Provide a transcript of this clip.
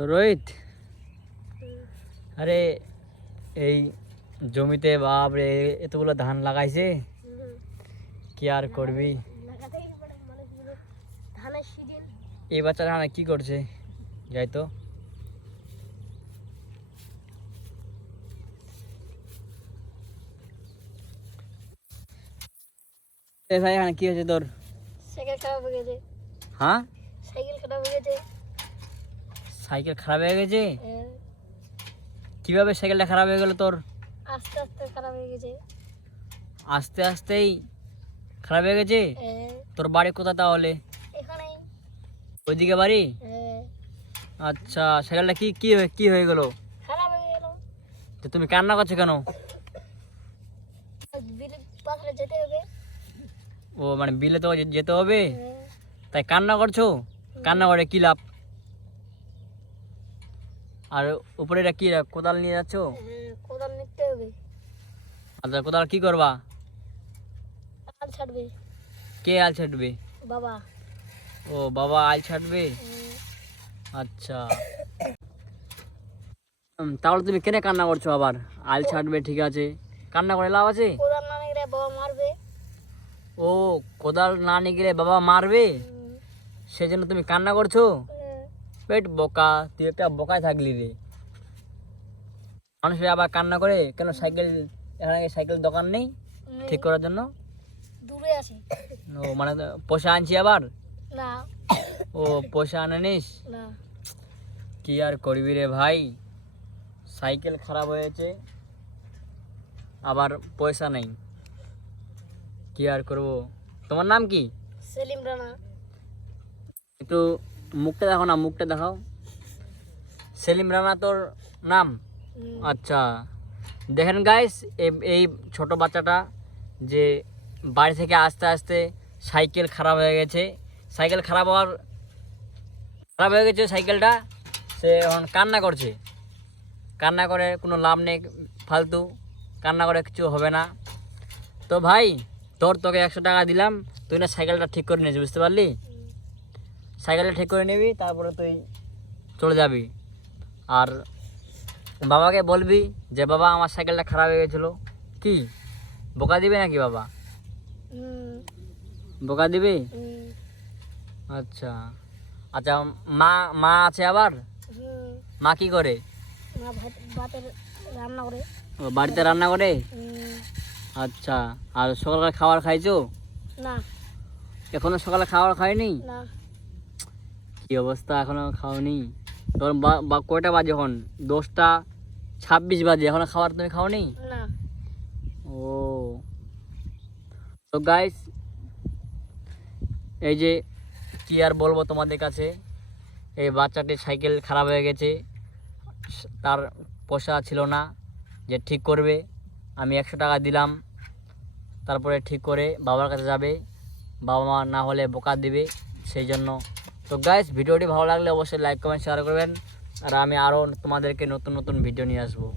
তো রোহিত, আরে এই জমিতে বাপ রে এতগুলো ধান লাগাইছে, কি আর করবি? এই বাচ্চারা কি করছে? যাই তো। ভাই এখানে কি হয়েছে তোর? সাইকেল খারাপ হয়ে গেছে। হ্যাঁ, সাইকেল খারাপ হয়ে গেছে। সাইকেল খারাপ হয়ে গেছে? কিভাবে সাইকেলটা খারাপ হয়ে গেল তোর? আস্তে আস্তে খারাপ হয়ে গেছে। আস্তে আস্তেই খারাপ হয়ে গেছে? তোর বাড়ি কোথায় তাহলে? এখানেই। ওইদিকে বাড়ি? আচ্ছা, সাইকেলটা কি কি কি হয়ে গেল? খারাপ হয়ে গেল। তো তুমি কান্না করছো কেন? বিলে পাথরে যেতে হবে। ও মানে বিলে তো যেতে হবে, তাই কান্না করছো? কান্না করে কি লাভ? আর উপরে এটা কি কোদাল নিয়ে যাচ্ছ? কোদাল নিতে হবে। আচ্ছা, কোদাল কি করবা? আল ছাড়বে। কে আল ছাড়বে? বাবা। ও বাবা আল ছাড়বে। আচ্ছা, তাহলে তুমি কেন কান্না করছো আবার? আল ছাড়বে ঠিক আছে, কান্না করে লাভ আছে? কোদাল না নিলে বাবা মারবে। ও কোদাল না নিয়ে গেলে বাবা মারবে, সেজন্য তুমি কান্না করছো? পেট বোকা, তুই একটা বোকায় থাকলি রে। মানুষ আবার কান্না করে কেন? সাইকেল এখানে সাইকেল দোকান নেই ঠিক করার জন্য? দূরে আছি। ও মানে পয়সা আনছি আবার? না। ও পয়সা আনিস? না। কি আর করবি রে ভাই, সাইকেল খারাপ হয়েছে আবার পয়সা নেই, কি আর করব। তোমার নাম কি? সেলিম রানা। একটু মুখটা দেখো না, মুখটা দেখাও। সেলিম রানা তোর নাম? আচ্ছা, দেখেন গাইস, এই ছোট বাচ্চাটা যে বাড়ি থেকে আস্তে আস্তে সাইকেল খারাপ হয়ে গেছে, সাইকেল খারাপ হয়ে গেছে সাইকেলটা, সে এখন কান্না করছে। কান্না করে কোনো লাভ নেই, ফালতু কান্না করে কিছু হবে না। তো ভাই তোকে 100 টাকা দিলাম, তুই না সাইকেলটা ঠিক করে নিয়েছিস, বুঝতে পারলি? সাইকেলটা ঠিক করে নিবি, তারপরে তুই চলে যাবি। আর বাবাকে বলবি যে বাবা আমার সাইকেলটা খারাপ হয়ে গেছিলো। কি বোকা দিবে নাকি বাবা? বোকা দিবে? আচ্ছা আচ্ছা, মা আছে আবার? মা কি করে? রান্না করে। ও বাড়িতে রান্না করে? আচ্ছা, আর সকালে খাবার খাইছো? না। এখনো সকালে খাবার খাইনি? না। কি অবস্থা, এখনো খাওনি? তখন কয়টা বাজে? এখন 10টা 26 বাজে, এখনো খাবার তুমি খাওনি? না। ও তো গাইস, এই যে কি আর বলবো তোমাদের কাছে, এই বাচ্চাটির সাইকেল খারাপ হয়ে গেছে, তার পয়সা ছিল না যে ঠিক করবে। আমি 100 টাকা দিলাম, তারপরে ঠিক করে বাবার কাছে যাবে, বাবা মা না হলে বোকা দিবে, সেই জন্য। তো গাইস, ভিডিওটি ভালো লাগলে অবশ্যই লাইক কমেন্ট শেয়ার করবেন, আর আমি আরও তোমাদেরকে নতুন নতুন ভিডিও নিয়ে আসবো।